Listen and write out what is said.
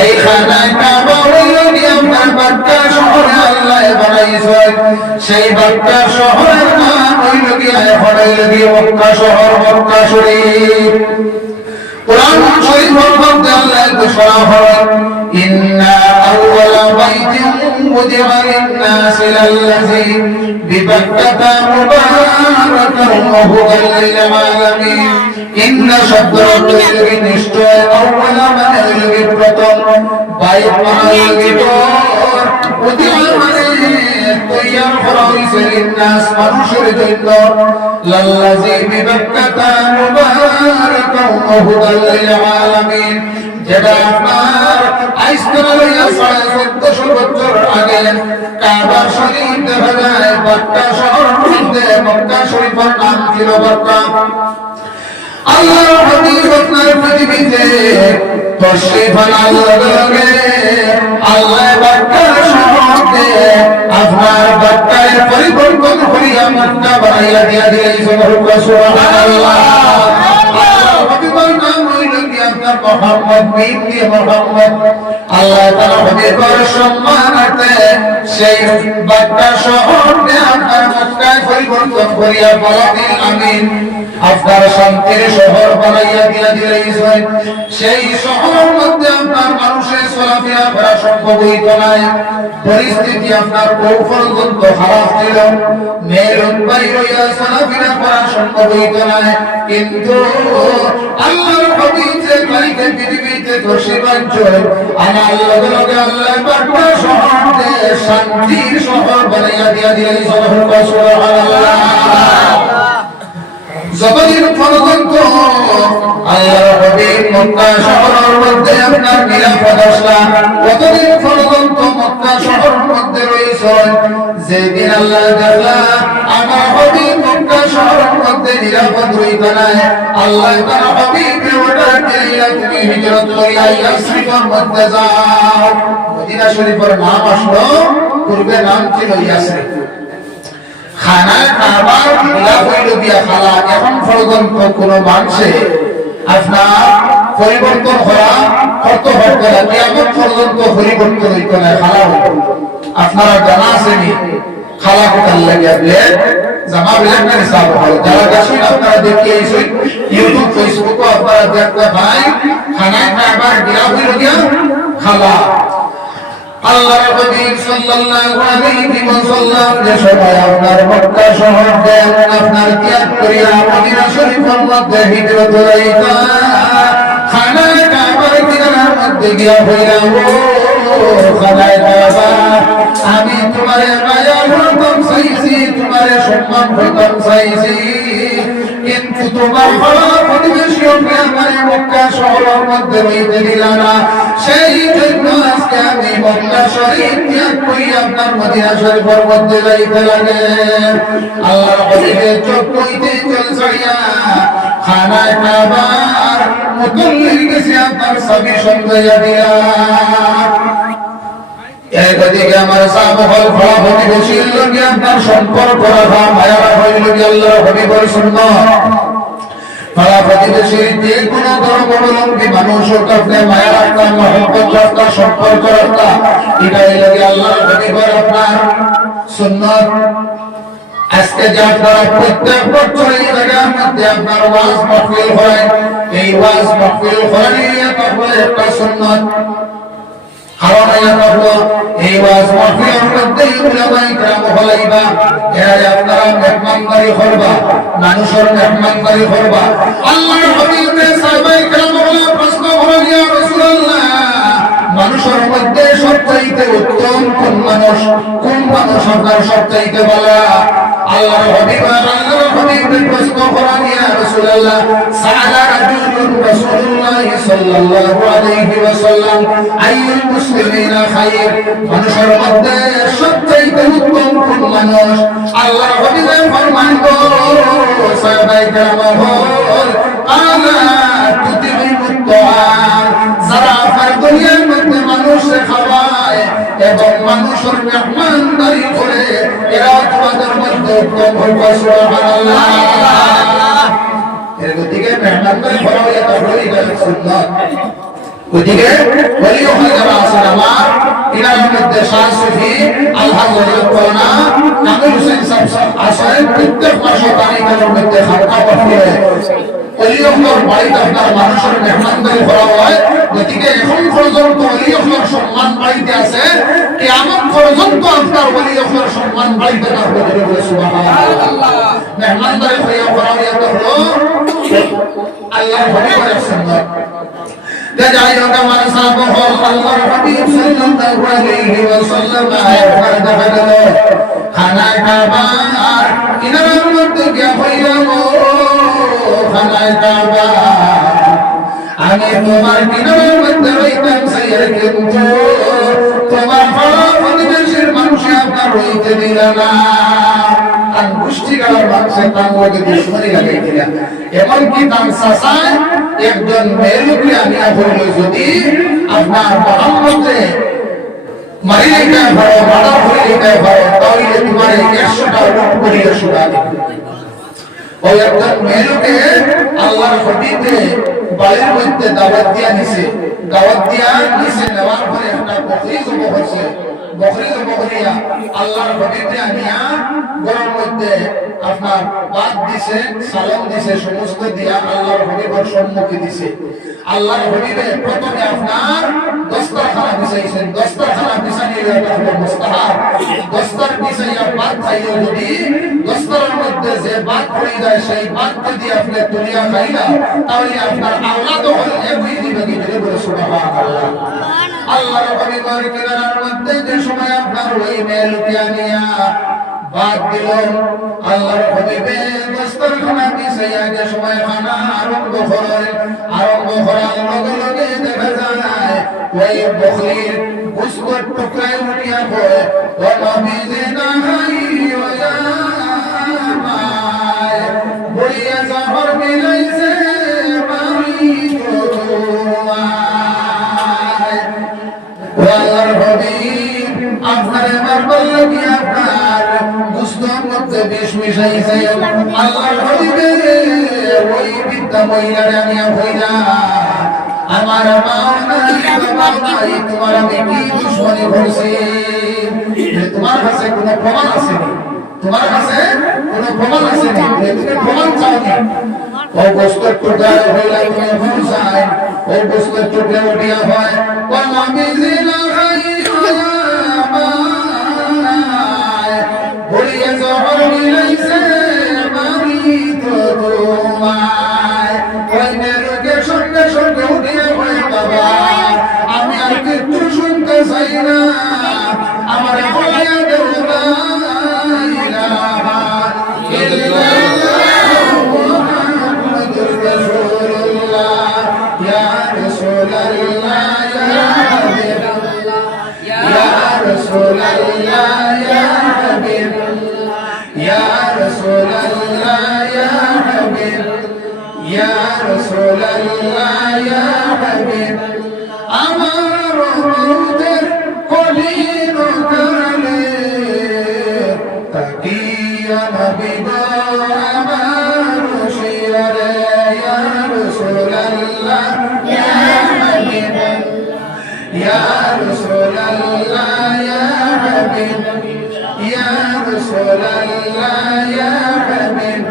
এই খানায় কাবা হইল গিয়ে আপনার মক্কা শহরে আল্লাহ বানাইছেন সেই মক্কা শহরের নাম হইল গিয়ে মক্কা শহর মক্কা শরীফ কুরআন শরীফের মধ্যে আল্লাহ ঘোষণা করেন ইন্না আউওয়ালা বাইতিন উযিআ লিন-নাসি লাল্লাযী বিবাক্কাতা মুবারাকান ওয়া হুদাল লিল-আলামিন ইন্না শব্দটি নিশ্চয় আউওয়ালা মানে হইল প্রথম বাইত মানে হইল উযিআ মানে তৈয়ার করা হইছে লিন-নাস মানুষের জন্য লাল্লাযী বিবাক্কাতা মুবারাকান ওয়া হুদাল লিল-আলামিন যেটা আপনার আইস করে লইয়া 1400 বছর আগে কাবা শরীফ দেখা যায় মক্কা শহরের মধ্যে মক্কা শরীফের নাম ছিল মক্কা আল্লাহর হাবিব আপনার পৃথিবীতে তশরীফ আনার লগে আল্লাহ মক্কা শহরকে আপনার মক্কায় পরিবর্তন করিয়া মক্কা বানাইয়া দিয়া দিয়েছেন সুবহানাল্লাহ মোহাম্মদ বিনতে মোহাম্মদ আল্লাহ তাআলা হাবিবের সম্মানার্থে সেই মক্কা শহরকে আপনার মক্কায় পরিবর্তন করিয়া বলেন আমিন আপনার শান্তির শহর বানাইয়া দিয়েছেন সেই শহরের মধ্যে আপনার মানুষের চলাফেরা করা সম্ভব হইত না পরিস্থিতি আপনার পর্যন্ত খারাপ ছিল মেরুন বাইরিয়া চলাফেরা করা সম্ভব হইত না কিন্তু আল্লাহর হাবিব যে মালিকে পৃথিবীতে তশরীফ আনা আল্লাহ মক্কা শহরকে শান্তির শহর বানাইয়া দিয়েছেন সুবহানাল্লাহ যতদিন পর্যন্ত আল্লাহর হাবিব মক্কা শহরের মধ্যে আপনার নিরাপদ আসলাম ততদিন পর্যন্ত মক্কা শহরের মধ্যে রয়েছেন যেদিন আল্লাহ দেখলাম আমার হাবিব মক্কা শহরের মধ্যে নিরাপদ রইত না আল্লাহ তার হাবিবকে অর্ডার দিলেন তুমি হিজরত করিয়া ইয়াসরিফের মধ্যে যাও মদিনা শরীফের নাম আসলো পূর্বে নাম ছিল ইয়াসরিফ খানা কাবার খিলাফ হইল গিয়া খালা এখন পর্যন্ত কোন মানুষে আপনার পরিবর্তন হওয়া কত হতো না কিয়ামত পর্যন্ত পরিবর্তন হইতো না খালা হইতো আপনারা জানা আসেনি খালা কোথায় লাগিয়া ব্লেড জামা ব্লেড না হিসাব হয় যারা গেছেন আপনারা দেখিয়েছেন ইউটিউব ফেসবুকে আপনারা দেখতে পাই খানা কাবার খিলাফ হইল গিয়া খালা আল্লাহর হাবিব সাল্লাল্লাহু আলাইহি ওয়াসাল্লাম যে সময় আপনার মক্কা শহর দেন আপনার ত্যাগ করিয়া মদিনা শরীফের মধ্যে হিজরত করিয়া খানায়ে কাবার কিনারার মধ্যে গিয়া হইলাম ও খানায়ে কাবা আমি তোমারে মায়া করতাম চাইছি তোমারে সম্মান করতাম চাইছি কিন্তু তোমার প্রতিবেশীকে আমার মক্কা শহরের মধ্যে রইতে দিল না সেই জন্য আজকে আমি মক্কা শরীফ ত্যাগ করি আপনার মদিনা শরীফের মধ্যে যাইতে লাগে আল্লাহর হাবিবের চোখ হইতে জল ছড়িয়া খানায়ে কাবার মুতল্লির কাছে আপনার ছবি সন্ধাইয়া দিয়া এদিকে আমার সাহাবাল ফলাফলি বসিল লাগে আপনার সম্পর্ক রাখা মায়া হইল গিয়ে আল্লাহর হাবিবের সুন্নাত ফলাফলি দেশে যে কোন ধর্মাবলম্বী মানুষ আপনি মায়া রাখতা মহব্বত রাখতা সম্পর্ক রাখতা এটাই লাগে আল্লাহর হাবিবের আপনার সুন্নাত আজকে যে আপনারা প্রত্যেক বছর এই জায়গার মধ্যে আপনার ওয়াজ মাহফিল হয় এই ওয়াজ মাহফিল হয় একটা সুন্নাত এই ওয়াজ মাহফিলের মধ্যে উলামায়ে কেরাম হলাইবা এরা আপনারা মেহমানদারি করবা মানুষের মেহমানদারি করবা আল্লাহর হাবিবের সাহাবায়ে কেরাম প্রশ্ন হলো ইয়া রাসূলুল্লাহ মানুষের মধ্যে সবচাইতে উত্তম কোন মানুষ আপনার সবচাইতে ভালো আল্লাহর হাবিবের প্রশ্ন করেন ইয়া রাসূলুল্লাহ সাআলা রাজুলুন রাসূলুল্লাহ সাল্লাল্লাহু আলাইহি ওয়াসাল্লাম আইয়ুল মুসলিমিনা খায়র মানুষের মধ্যে সবচাইতে উত্তম কোন মানুষ আল্লাহর হাবিবের ফরমান গো সাহাবায়ে কেরাম হল আলা তুতিবুত তাআম যারা আপনার দুনিয়ার মধ্যে মানুষের খাওয়ায় এবং মানুষের মেহমানদারি করে এরা তোমাদের মধ্যে উত্তম হইবা সুবহানাল্লাহ এর গতিকে মেহমানদারি করা এটা হলো সুন্নাত গতিকে বলিও হয় বাড়িগুলোর মধ্যে খাওয়া করে অলিয়কর বাড়িতে আপনার মানুষের মেহমানদারি করা হয়। গতিকে এখন পর্যন্ত অলিয়কর সম্মান বাড়িতে আছে, কিয়ামত পর্যন্ত আপনার অলিয়কর সম্মান বাড়িতে থাকবে। সুবহানাল্লাহ। মেহমানদারি করা হলো আল্লাহর হাবিবের সুন্নাত। যাই হোক আমার সাহাবা হল আল্লাহর হাবিব সাল্লাল্লাহু আলাইহি ওয়াসাল্লাম একবার দেখা গেল খানায় কাবা কিনারার মধ্যে গিয়া হইলাম খানায় কাবা, আমি তোমার কিনারার মধ্যে রইতাম সাইয়ের, কিন্তু তোমার প্রতিবেশীর মানুষ আপনার রইতে দিল না। গোষ্ঠী গালার মানুষের তার লগে দুশ্মনী লাগাইছিলা, এমনকি তার চাচায় একজন মেয়েকে আনিয়া বলল, যদি আপনার মোহাম্মদে মারি লইতে পারো, মারা হয়ে লইতে পারো, তাহলে তোমার 100টা উট করিয়া শোনা দিবে। ওই একজন মেয়েকে আল্লাহর হাবিবে বাড়ির মধ্যে দাওয়াত দিয়া নিছে, দাওয়াত দিয়া নিছে নেওয়ার পরে একটা বকরি জব হচ্ছে, বকরি জব করিয়া আল্লাহর হাবিবে আনিয়া ঘরের মধ্যে আপনার বাদ দিছে, সালাম দিছে, সমস্ত দিয়া আল্লাহর হাবিবের সম্মুখে দিছে। আল্লাহর হাবিবে প্রথমে আপনার দস্তরখানা বিছাইছেন, দস্তরখানা বিছাইলে এটা হলো মুস্তাহাব। দস্তর বিছাইয়া বাদ খাইলে যদি দস্তরের মধ্যে যে বাদ পড়ে যায়, সেই বাদ যদি আপনি তুলিয়া খাইলা, তাহলে আপনার আওলাদ হল একই দিবে কি বলে সুবহানাল্লাহ। আল্লাহর হাবিবের কিনারার মধ্যে যে সময় আপনার ওই মেলকে আনিয়া বাদ দিল, আল্লাহর হাবিবে দস্তরখানা বিছাইয়া যে সময় খানা আরম্ভ করার লগে লগে দেখা যায় ওই বকরির গোশতের টুকরায় উঠিয়া পড়ে, ও নবীজি নাই ওয়া মায় বলিয়া জহর মিলাইছে মারি তোমায়। আল্লাহর হাবিব আপনার মারবার লাগি আপনার গোশতের মধ্যে বিষ মিশাইছে। আল্লাহর হাবিবে ওই বিদ্যা মহিলারে আনিয়া হইলা, আমার মাও নাই বাবাও নাই, তোমার আমি কি দুশ্মনী করছি? তোমার কাছে কোনো প্রমাণ আছে? তোমার কাছে কোনো প্রমাণ আছে? তুমি প্রমাণ চাওনি? ও গোশতের টুকরা হইলা তুমি এখন চাই, ও গোশতের টুকরা উঠিয়া হয়, ও নবীজি নাই বলিয়া জহর মিলাইছে মারি তো তোমায়। ওই মেয়েকে সঙ্গে সঙ্গে উঠিয়া হয়, বাবা আমি আর কিছু শুনতে চাই না, আমার বলিয়া দেব না ইলাহা ইল্লাল্লাহ মুহাম্মাদুর রাসূলুল্লাহ ইয়া রাসূলুল্লাহ ইয়া হাবিবাল্লাহ ইয়া রাসূলুল্লাহ ইয়া হাবিবাল্লাহ ইয়া রাসূলুল্লাহ ইয়া হাবিবাল্লাহ ইয়া রাসূলুল্লাহ ইয়া হাবিবাল্লাহ। আমার রহমতের কলির কালে তাকিয়া নবী গো আমার শিরে, ইয়া রাসূলুল্লাহ ইয়া হাবিবাল্লাহ ইয়া রাসূলুল্লাহ ইয়া হাবিবাল্লাহ ইয়া রাসূলুল্লাহ ইয়া হাবিবাল্লাহ